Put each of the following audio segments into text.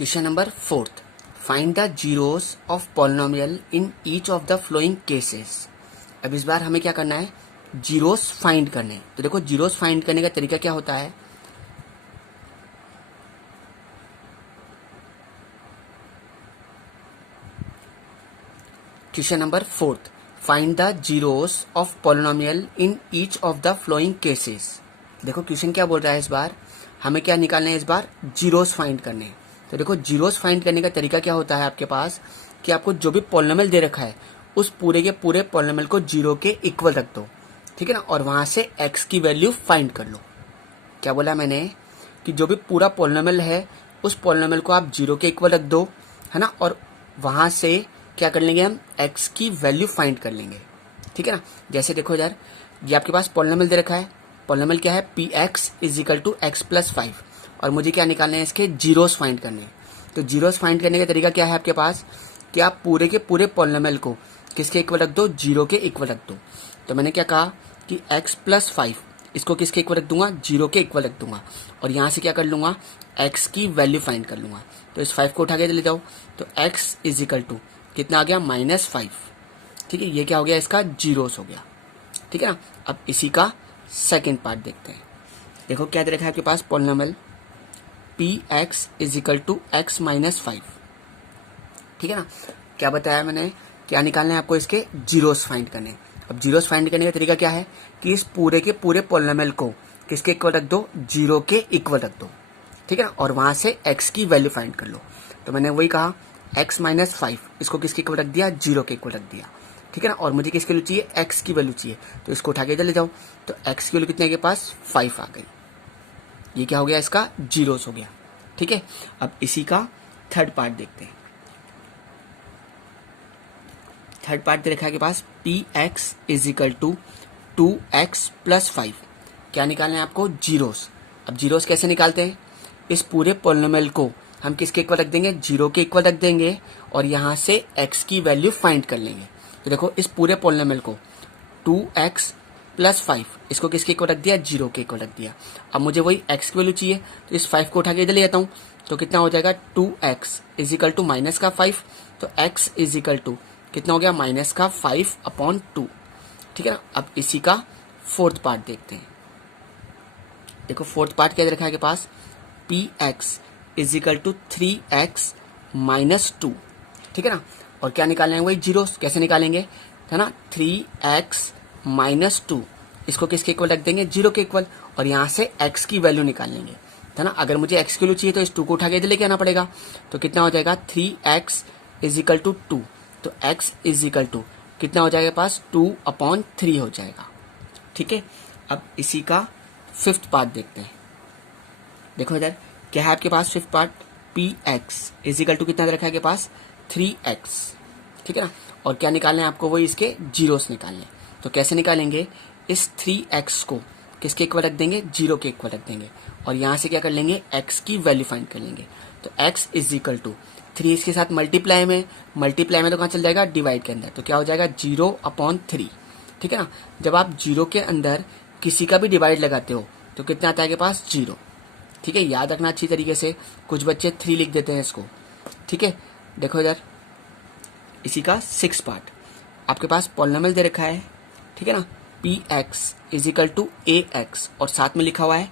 Question number 4 find the zeros of polynomial in each of the flowing cases. अब इस बार हमें क्या करना है, जीरोस फाइंड करने हैं। तो देखो जीरोस फाइंड करने का तरीका क्या होता है। Question number 4 find the zeros of polynomial in each of the flowing cases. देखो क्वेश्चन क्या बोल रहा है, इस बार हमें क्या निकालना है, इस बार जीरोस फाइंड करने हैं। तो देखो जीरोस फाइंड करने का तरीका क्या होता है आपके पास कि आपको जो भी पॉलिनोमियल दे रखा है उस पूरे के पूरे पॉलिनोमियल को जीरो के इक्वल रख दो, ठीक है ना, और वहां से एक्स की वैल्यू फाइंड कर लो। क्या बोला मैंने कि जो भी पूरा पॉलिनोमियल है उस पॉलिनोमियल को आप जीरो के इक्वल रख दो, है ना, और वहां से क्या कर लेंगे, हम एक्स की वैल्यू फाइंड कर लेंगे, ठीक है ना। जैसे देखो यार, ये आपके पास पॉलिनोमियल दे रखा है। पॉलिनोमियल क्या है, P x is equal to X plus 5, और मुझे क्या निकालने हैं, इसके जीरोस फाइंड करने हैं। तो जीरोस फाइंड करने का तरीका क्या है आपके पास कि आप पूरे के पूरे पॉलिनोमियल को किसके इक्वल रख दो, जीरो के इक्वल रख दो। तो मैंने क्या कहा कि एक्स प्लस 5 इसको किसके इक्वल रख दूंगा, जीरो के इक्वल रख दूंगा, और यहां से क्या कर लूंगा, एक्स की वैल्यू फाइंड कर लूंगा। तो इस 5 को उठा के ले जाओ, तो एक्स इज इक्वल टू कितना आ गया, -5, ठीक है। ये क्या हो गया, इसका जीरोस हो गया, ठीक है ना। अब इसी का सेकेंड पार्ट देखते हैं। देखो क्या दे रखा है आपके पास, polynomial P x is equal to X minus 5, ठीक है ना। क्या बताया मैंने, क्या निकालने हैं आपको, इसके जीरोस फाइंड करने। अब जीरोस फाइंड करने का तरीका क्या है कि इस पूरे के पूरे पॉलिनोमियल को किसके इक्वल रख दो, जीरो के इक्वल रख दो, ठीक है ना, और वहां से एक्स की वैल्यू फाइंड कर लो। तो मैंने वही कहा, एक्स माइनस 5 इसको किसके इक्वल रख दिया, जीरो के इक्वल रख दिया, ठीक है ना। और मुझे किसकी वैल्यू चाहिए, एक्स की वैल्यू चाहिए, तो इसको उठा के इधर ले जाओ। तो एक्स की वैल्यू कितने के पास, 5 आ गई। ये क्या हो गया, इसका जीरोस हो गया, ठीक है। अब इसी का थर्ड पार्ट देखते हैं। थर्ड पार्ट दे रखा है के पास, P x is equal to 2x plus 5। क्या निकालना है आपको, जीरोस। अब जीरोस कैसे निकालते हैं, इस पूरे पॉलिनोमियल को हम किसके इक्वल रख देंगे, जीरो के इक्वल रख देंगे, और यहां से x की वैल्यू फाइंड कर लेंगे। तो देखो इस पूरे पॉलिनोमियल को 2x प्लस 5 इसको किसके इक्वल रख दिया, जीरो के इक्वल रख दिया। अब मुझे वही x की वैल्यू चाहिए, तो इस 5 को उठा के इधर ले जाता हूं। तो कितना हो जाएगा, 2x is equal to minus का 5, तो x इज इक्वल टू कितना हो गया, माइनस का 5/2, ठीक है ना। अब इसी का फोर्थ पार्ट देखते हैं। देखो फोर्थ पार्ट क्या दे रखा है के पास, P x is equal to 3x minus 2, ठीक है ना। और क्या निकालना है, वही जीरो। कैसे निकालेंगे, है ना, 3x माइनस 2 इसको किसके इक्वल रख देंगे, जीरो के इक्वल, और यहां से x की वैल्यू निकाल लेंगे, है ना। अगर मुझे x की वैल्यू चाहिए तो इस 2 को उठा के इधर लेके आना पड़ेगा। तो कितना हो जाएगा, 3x इज इक्वल टू 2, तो x इज इक्वल टू कितना हो जाएगा पास, 2/3 हो जाएगा, ठीक है। अब इसी का फिफ्थ पार्ट देखते हैं। देखो इधर क्या है आपके पास, fifth part P x is equal to कितना दे रखा है के पास, 3x, ठीक है ना। और क्या निकालना है आपको, वही इसके जीरोस निकालने हैं। तो कैसे निकालेंगे, इस 3x को किसके इक्वल रख देंगे, जीरो के इक्वल रख देंगे, और यहां से क्या कर लेंगे, x की वैल्यू फाइंड कर लेंगे। तो x इज इक्वल टू 3 इसके साथ मल्टीप्लाई में तो कहाँ चल जाएगा, डिवाइड के अंदर, तो क्या हो जाएगा, 0/3, ठीक है ना। जब आप जीरो के अंदर किसी का भी डिवाइड लगाते हो तो कितना आता है के पास, 0, ठीक है। याद रखना अच्छी तरीके से, कुछ बच्चे 3 लिख देते हैं इसको, ठीक है। देखो इधर इसी का 6 पार्ट, आपके पास पॉलिनोमियल दे रखा है, ठीक है ना, P x is equal to A X, और साथ में लिखा हुआ है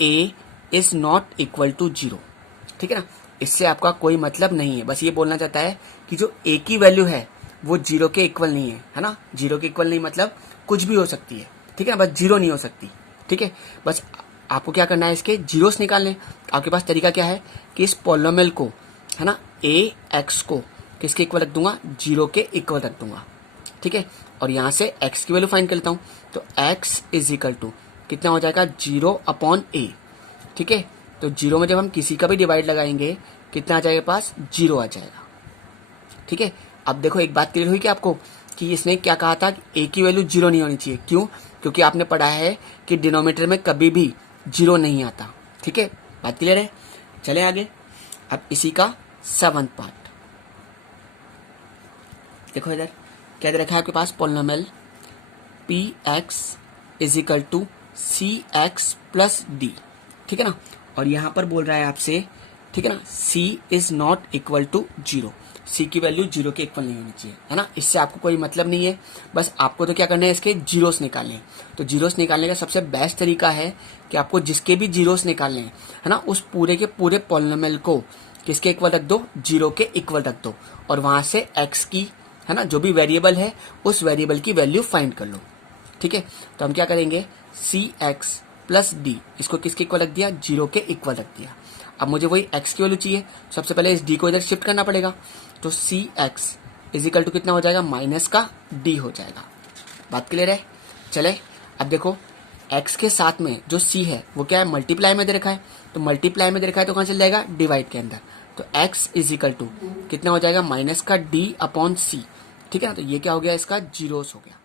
A is not equal to 0, ठीक है ना। इससे आपका कोई मतलब नहीं है, बस ये बोलना चाहता है कि जो ए की वैल्यू है वो जीरो के इक्वल नहीं है ना। जीरो के इक्वल नहीं मतलब कुछ भी हो सकती है, ठीक है ना, बस जीरो नहीं हो सकती, ठीक है। बस आपको क्या करना है, इसके जीरोस निकालने। आपके पास तरीका क्या है कि इस पॉलिनोमियल को, है ना, ए एक्स को किसके इक्वल रख दूंगा, जीरो के इक्वल रख दूंगा, ठीक है। और यहां से x की वैल्यू फाइंड कर लेता हूं। तो x इज इक्वल टू कितना हो जाएगा, 0/a, ठीक है। तो जीरो में जब हम किसी का भी डिवाइड लगाएंगे कितना आ जाएगा पास, 0 आ जाएगा, ठीक है। अब देखो एक बात क्लियर हुई कि आपको कि इसने क्या कहा था कि a की वैल्यू 0 नहीं होनी चाहिए, क्यों, क्योंकि आपने पढ़ा है कि डिनोमिनेटर में कभी भी 0 नहीं आता, ठीक है। बात क्लियर है, चले आगे। अब इसी का 7th पार्ट देखो इधर क्या दे रखा है आपके पास, polynomial P x is equal to c x plus d, ठीक है ना। और यहां पर बोल रहा है आपसे ठीक है ना, c is not equal to 0, c की वैल्यू 0 के इक्वल नहीं होनी चाहिए, है ना। इससे आपको कोई मतलब नहीं है, बस आपको तो क्या करना है, इसके जीरोस निकालने हैं। तो जीरोस निकालने का सबसे बेस्ट तरीका है कि आपको जिसके भी जीरोस निकालने हैं, है ना, उस पूरे के पूरे पॉलिनोमियल को किसके इक्वल रख दो, 0 के इक्वल रख दो, और वहां से x की, है ना, जो भी वेरिएबल है उस वेरिएबल की वैल्यू फाइंड कर लो। ठीक है, तो हम क्या करेंगे, cx प्लस डी, इसको किसके इक्वल रख दिया, 0 के इक्वल रख दिया। अब मुझे वही x की वैल्यू चाहिए, सबसे पहले इस d को इधर शिफ्ट करना पड़ेगा। तो cx इज इक्वल टू कितना हो जाएगा, माइनस का d हो जाएगा। बात क्लियर है। चले अब देखो, x के साथ में जो c है वो क्या है, मल्टीप्लाई में दे रखा है, तो मल्टीप्लाई में दे रखा है तो कहाँ चल जाएगा, डिवाइड के अंदर। तो x इज इक्वल टू कितना हो जाएगा, माइनस का d अपॉन c। ठीक है ना, तो ये क्या हो गया, इसका जीरोस हो गया।